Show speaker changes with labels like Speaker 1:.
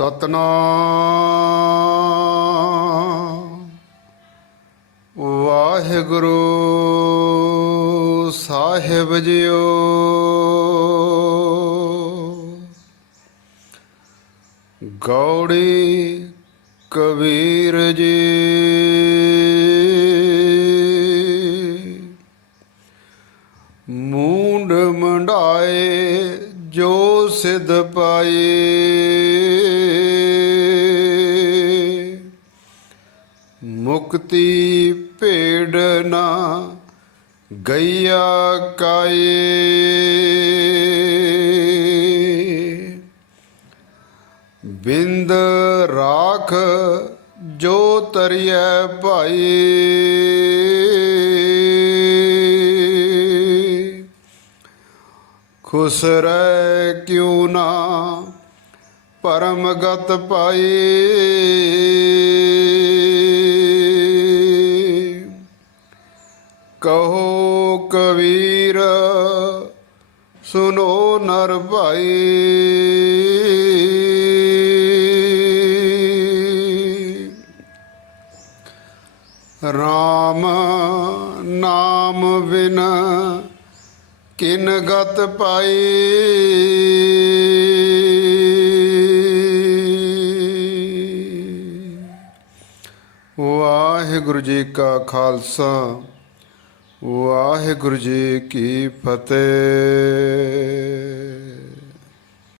Speaker 1: ਸਤਨਾਮ। ਵਾਹਿਗੁਰੂ ਸਾਹਿਬ JIO. Gauri Kabir ji. ਮੂੰਡ ਮੰਡਾਏ ਜੋ ਸਿੱਧ ਪਾਏ ਮੁਕਤੀ ਭੇੜ ਨਾ ਗਈਆ ਕਾਏ। ਬਿੰਦ ਰਾਖ ਜੋ ਤਰੀਐ ਭਾਈ। ਖੁਸਰੈ ਕਿਉ ਨਾ ਪਰਮਗਤ ਗਤ ਕਹੋ ਕਬੀਰ, ਸੁਨੋ ਨਰ ਭਾਈ। RAM ਨਾਮ ਬਿਨ ਕਿਨ ਗਤ ਪਾਈ। ਵਾਹਿਗੁਰੂ ਜੀ ਕਾ ਖਾਲਸਾ। ਵਾਹਿਗੁਰੂ ਜੀ ਕੀ ਫਤਿਹ।